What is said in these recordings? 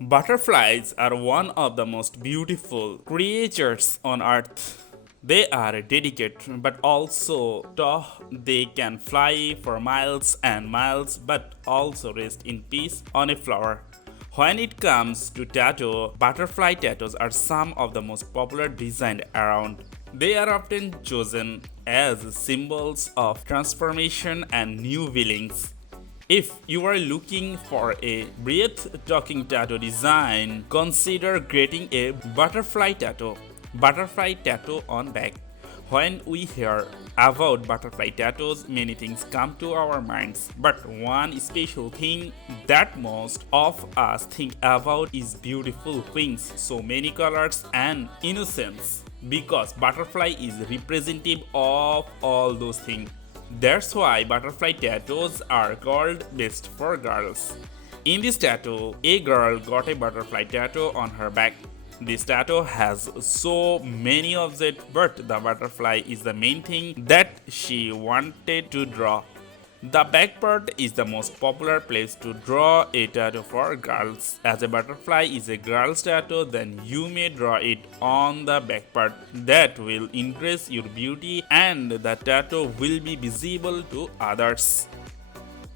Butterflies are one of the most beautiful creatures on earth. They are dedicated but also tough. They can fly for miles and miles but also rest in peace on a flower. When it comes to tattoo, butterfly tattoos are some of the most popular designs around. They are often chosen as symbols of transformation and new feelings. If you are looking for a breathtaking tattoo design, consider creating a butterfly tattoo. Butterfly tattoo on back. When we hear about butterfly tattoos, many things come to our minds. But one special thing that most of us think about is beautiful wings, so many colors and innocence. Because butterfly is representative of all those things. That's why butterfly tattoos are called best for girls. In this tattoo, a girl got a butterfly tattoo on her back. This tattoo has so many of it, but the butterfly is the main thing that she wanted to draw. The back part is the most popular place to draw a tattoo for girls. As a butterfly is a girl's tattoo, then you may draw it on the back part. That will increase your beauty and the tattoo will be visible to others.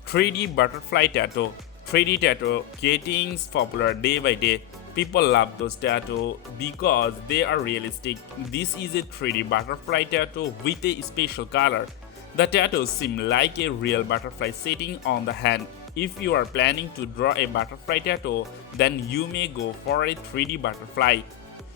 3D butterfly tattoo. 3D tattoo getting popular day by day. People love those tattoos because they are realistic. This is a 3D butterfly tattoo with a special color. The tattoos seem like a real butterfly sitting on the hand. If you are planning to draw a butterfly tattoo, then you may go for a 3D butterfly.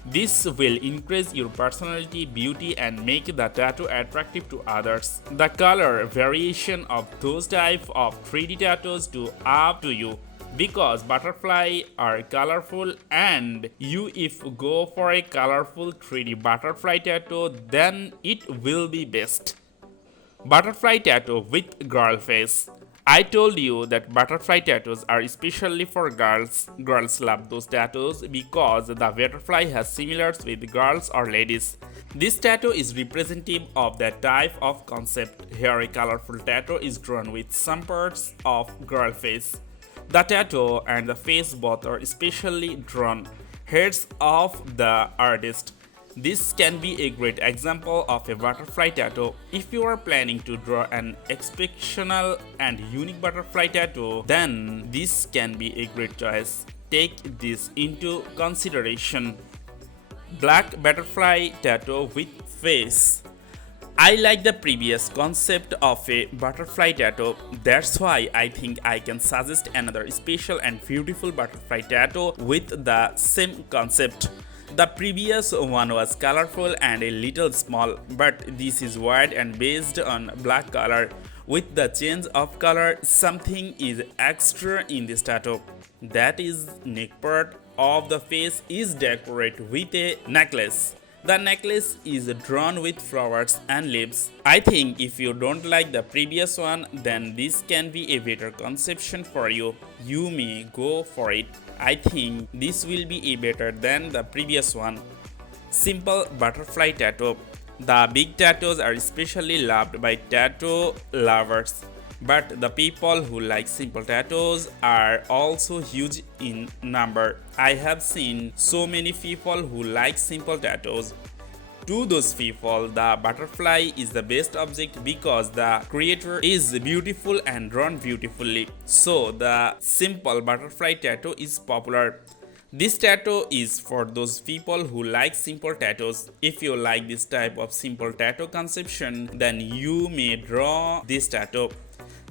This will increase your personality, beauty, and make the tattoo attractive to others. The color variation of those type of 3D tattoos do up to you because butterfly are colorful and you if go for a colorful 3D butterfly tattoo then it will be best. Butterfly tattoo with girl face. I told you that butterfly tattoos are especially for girls. Girls love those tattoos because the butterfly has similars with girls or ladies. This tattoo is representative of that type of concept. Here a colorful tattoo is drawn with some parts of girl face. The tattoo and the face both are specially drawn heads of the artist. This can be a great example of a butterfly tattoo. If you are planning to draw an exceptional and unique butterfly tattoo, then this can be a great choice. Take this into consideration. Black butterfly tattoo with face. I like the previous concept of a butterfly tattoo. That's why I think I can suggest another special and beautiful butterfly tattoo with the same concept. The previous one was colorful and a little small, but this is wide and based on black color. With the change of color, something is extra in this tattoo. That is, neck part of the face is decorated with a necklace. The necklace is drawn with flowers and leaves. I think if you don't like the previous one, then this can be a better conception for you. You may go for it. I think this will be better than the previous one. Simple butterfly tattoo. The big tattoos are especially loved by tattoo lovers. But the people who like simple tattoos are also huge in number. I have seen so many people who like simple tattoos. To those people, the butterfly is the best object because the creator is beautiful and drawn beautifully. So the simple butterfly tattoo is popular. This tattoo is for those people who like simple tattoos. If you like this type of simple tattoo conception, then you may draw this tattoo.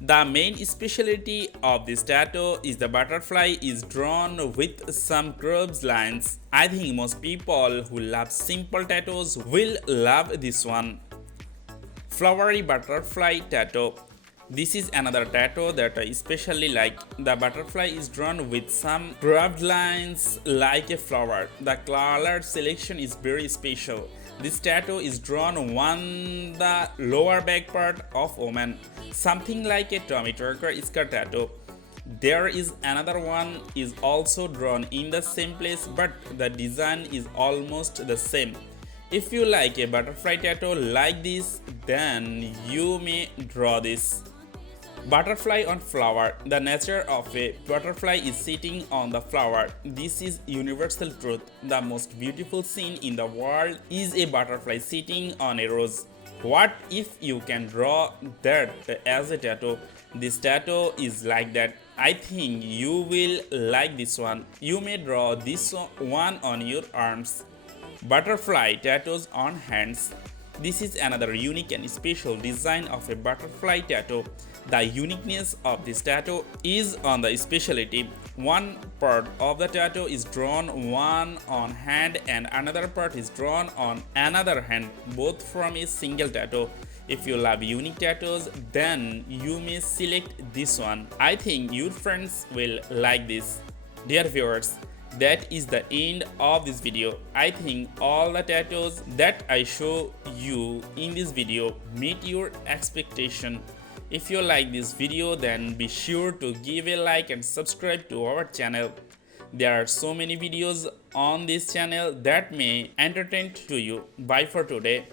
The main specialty of this tattoo is the butterfly is drawn with some curved lines. I think most people who love simple tattoos will love this one. Flowery butterfly tattoo. This is another tattoo that I especially like. The butterfly is drawn with some curved lines like a flower. The color selection is very special. This tattoo is drawn on the lower back part of woman, something like a Tommy Tucker skirt tattoo. There is another one is also drawn in the same place, but the design is almost the same. If you like a butterfly tattoo like this, then you may draw this. Butterfly on flower. The nature of a butterfly is sitting on the flower. This is universal truth. The most beautiful scene in the world is a butterfly sitting on a rose. What if you can draw that as a tattoo? This tattoo is like that. I think you will like this one. You may draw this one on your arms. Butterfly tattoos on hands. This is another unique and special design of a butterfly tattoo. The uniqueness of this tattoo is on the speciality. One part of the tattoo is drawn one on hand and another part is drawn on another hand, both from a single tattoo. If you love unique tattoos, then you may select this one. I think your friends will like this. Dear viewers, that is the end of this video. I think all the tattoos that I show you in this video meet your expectation. If you like this video, then be sure to give a like and subscribe to our channel. There are so many videos on this channel that may entertain to you. Bye for today.